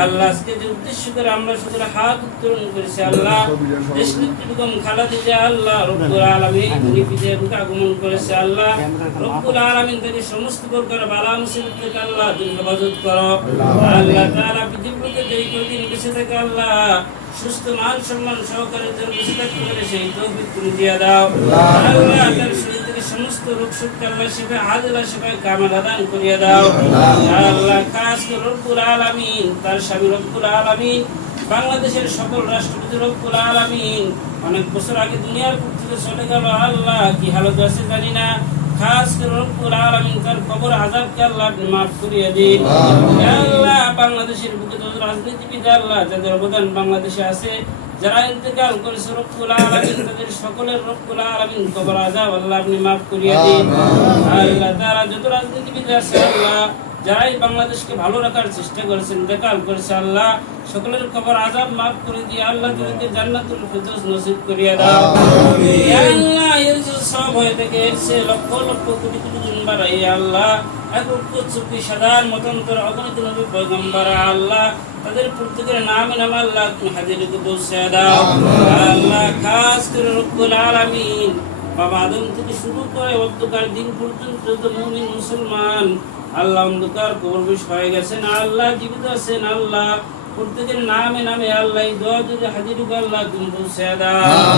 আল্লাহ আজকে যে উদ্দেশ্য করে আমরা সকলে হাত উত্তোলন করেছি আল্লাহ, দেশনেত্রী বেগম খালেদা জিয়া আল্লাহ রব্বুল আলামিন উনি পৃথিবীতে আগমন করেছে আল্লাহ রব্বুল আলামিন থেকে সমস্ত প্রকার বালা মুসিবত থেকে আল্লাহ তুমি হেফাজত করো আল্লাহ তাআলা। পৃথিবীতে যেই কদিন বেঁচে থাকে আল্লাহ সুস্থ মান সম্মান সহকারে যেন বেঁচে থাকতে পারে সেই তৌফিক তুমি দিয়ে দাও আল্লাহ। তার শরীর থেকে সমস্ত রোগ শক্তি আল্লাহ শিফা আজলা শিফা কামাল দান করিয়ে দাও আল্লাহ। খাস করে রব্বুল আলামিন তার স্বামী রব্বুল আলামিন বাংলাদেশের সকল রাষ্ট্রপতি রব্বুল আলামিন অনেক বছর আগে দুনিয়ার বুক থেকে চলে গেল আল্লাহ, কি হালত আছে জানি না। খাস করে রব্বুল আলামিন তার কবর আযাবকে আল্লাহ আপনি মাফ করিয়ে দিন আল্লাহ। বাংলাদেশের বুকে যত রাজনীতিবিদ আল্লাহ যাদের অবদান বাংলাদেশে আছে, যারা ইন্তেকাল করেছে রব্বুল আলামিন তাদের সকলের রব্বুল আলামিন কবর আযাব আল্লাহ আপনি মাফ করিয়ে দিন আল্লাহ। তারা যত রাজনীতিবিদ আছে আল্লাহ যারাই বাংলাদেশকে ভালো রাখার চেষ্টা করেছেন ইন্তেকাল করেছে আল্লাহ সকলের কবর আযাব মাফ করে দিয়ে আল্লাহ তাদেরকে জান্নাতুল ফিরদৌস নসিব করিয়ে দাও আল্লাহ। এর যে সব হয়ে থেকে এসে লক্ষ লক্ষ কোটি কোটি গুণ বাড়াই আল্লাহ, 1,40,000 মতান্তর অগণিত নবী পয়গম্বর আল্লাহ তাদের প্রত্যেকের নামে নাম আল্লাহ তুমি হাজিরকে পৌঁছে দাও আল্লাহ। খাস করে রব্বুল আলামিন বাবা আদম থেকে শুরু করে অন্ধকার দিন পর্যন্ত যত মুমিন মুসলমান আল্লাহ অন্ধকার কবরবাস হয়ে গেছেন আল্লাহ, জীবিত আছেন আল্লাহ, প্রত্যেকের নামে নামে আল্লাহ এই দোয়া যদি হাজিরকে আল্লাহ তুমি পৌঁছে দাও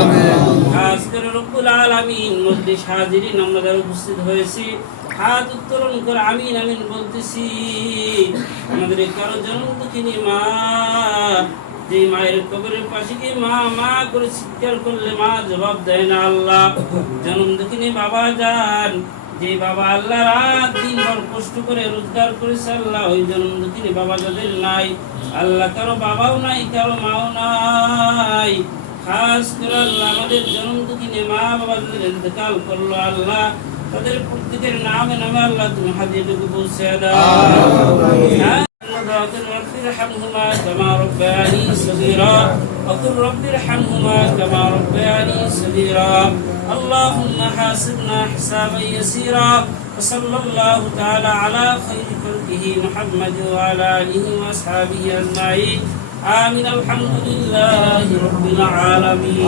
খাস করে রব্বুল আলামিন মজলিস হাজিরিন আমরা যারা উপস্থিত হয়েছি হাত উত্তোলন করে আমিন আমিন বলতেছি। আমাদের কারো জন্ম দুঃখিনী মা, যে মায়ের কবরের পাশে গিয়ে মা মা করে চিৎকার করলে মা জবাব দেয় না আল্লাহ, জন্ম দুঃখিনী বাবা যান যে বাবা আল্লাহ রাত দিন ভর কষ্ট করে রোজগার করেছে আল্লাহ, ওই জন্ম দুঃখিনী বাবা যাদের নাই আল্লাহ, কারো বাবাও নাই কারো মাও নাই, খাস করে আল্লাহ আমাদের জন্ম দুঃখিনী মা বাবা যাদের ইন্তেকাল করলো আল্লাহ তাদের প্রত্যেকের নামে নামে আল্লাহ তুমি হাজিরকে পৌঁছে দাও رب ارحمهما كما ربياني صغيرا وقل رب ارحمهما كما ربياني صغيرا اللهم حاسبنا حسابا يسيرا وصلى الله تعالى على خير خلقه محمد وعلى آله وأصحابه أجمعين آمين الحمد لله رب العالمين.